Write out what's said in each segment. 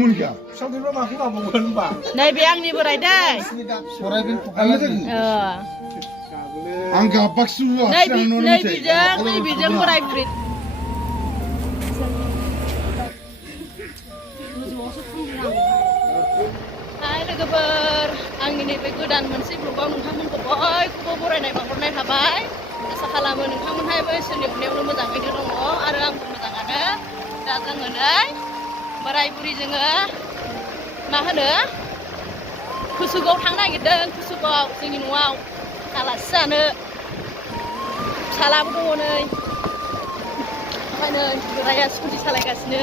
मुनिका सावदिनो माखौ गाबोमोन होनबा नैबे आंनि बोराय दै आं गाबाक्सु नैबेजों बोराय बुरि लोगोफोर आंनि नैबे गोदान मोनसे ब्लगाव नोंथांमोनखौ बयखौबो बरायनाय बावहरनाय थाबाय आसा खालामो नोंथांमोनहाबो सोलिबोनायावनो मोजाङैनो दङ आरो आंबो मोजाङानो दा जोङो नै बोराय बुरि जोङो मा होनो कुसुगाव थांनो नागिरदों कुसुगाव जोंनि न'आव आलासि जानो फिसालाबो दङ नै ओंखायनो बोराया स्कुटि सालायगासिनो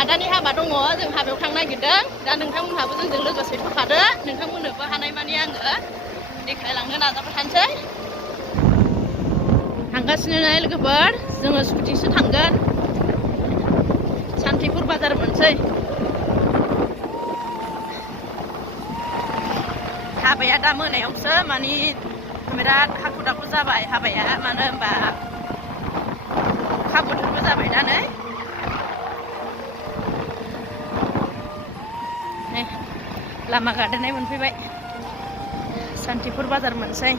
आदानि हाबा दङ जों हाबायाव थांनो नागिरदों दा नोंथांमोनहाबो जोंजों लोगोसे फैफादो नोंथांमोननोबो हानायमानि आङो देखायलांनो नाजाबाय थानोसै थांगासिनो नै लोगोफोर जोङो स्कुटिसो थांगोन सान्तिपुर बाजार मोनसै हाबाया दा मोनायावसो मानि बिराद हाखु दाखु जाबाय हाबाया मानो होनबा अखा बोथोरबो जाबाय दा नै लामा गादेरनाय मोनफैबाय सान्तिपुर बाजार मोनसै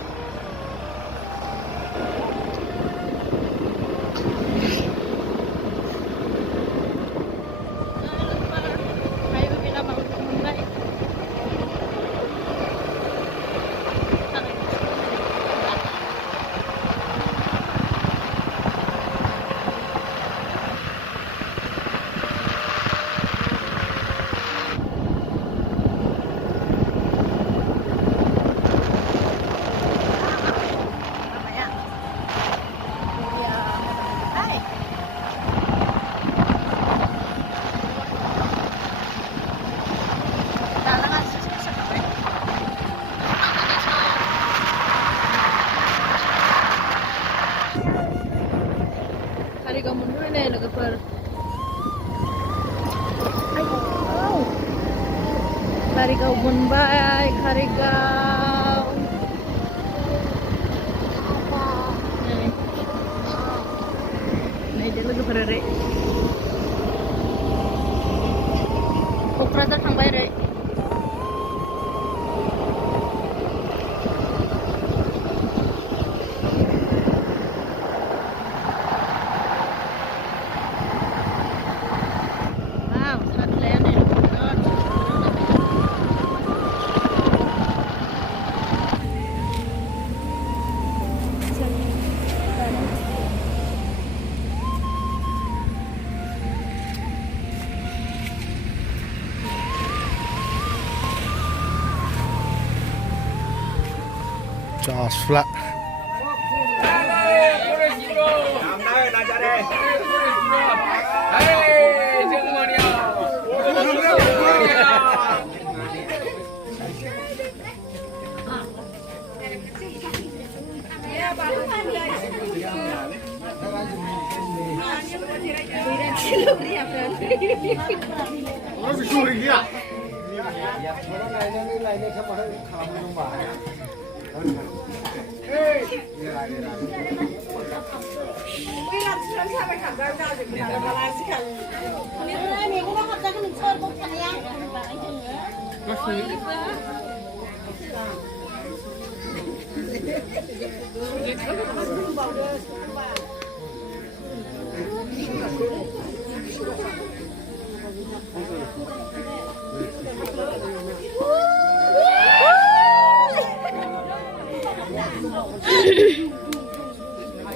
Kaligau mundur nih logoper. Kaligau munbai, Kaligau. Nih dia logoper re. Kokratar थांबाय re. Just flat.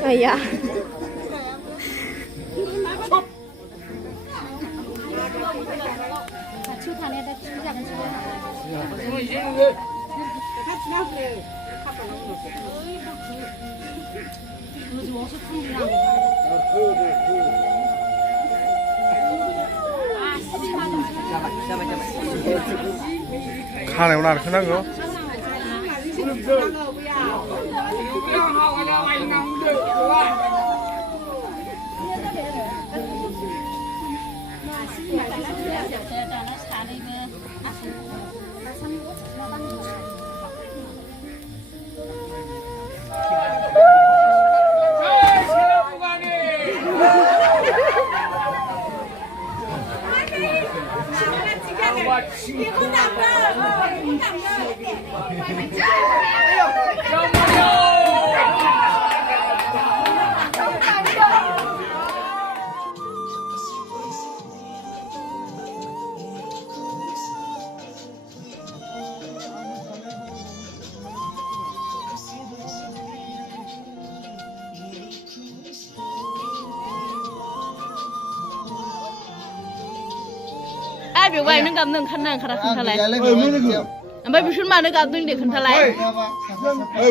Ayah. खानायाव नारखोनांगौ ai biểu bài nó gặp nâng khăn nàng khara khăn thà lại bây bisun mà nó gặp nâng để khăn thà lại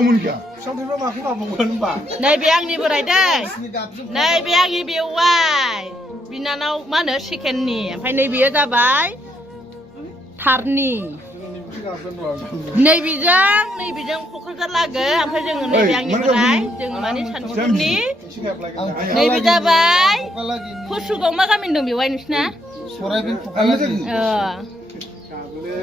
Monica. Sampai rumah aku nggak bangun pak. này biang ni berai đây này biang ni biểu bài bina nào mà nó chicken ni phải này bia ra bài thar ni này bia jang pokok kan laga apa jeng này biang ni berai jeng manis sanjung ni này bia ra bài khusu gong ma kami dong biwai nusna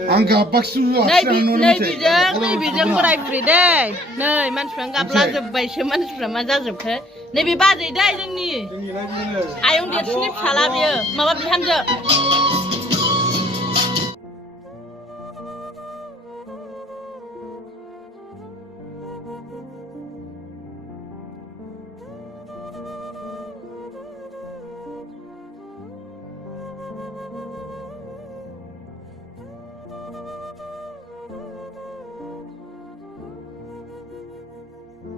Angka bakso Nei bijang borai buri deh. Nei manusia ngapla जोब्बाय सो मानसिफ्रा मा जाजोबखो नैबे बाजै दै जोंनि आयं देरसिननि फिसाला बियो माबा बिहामजो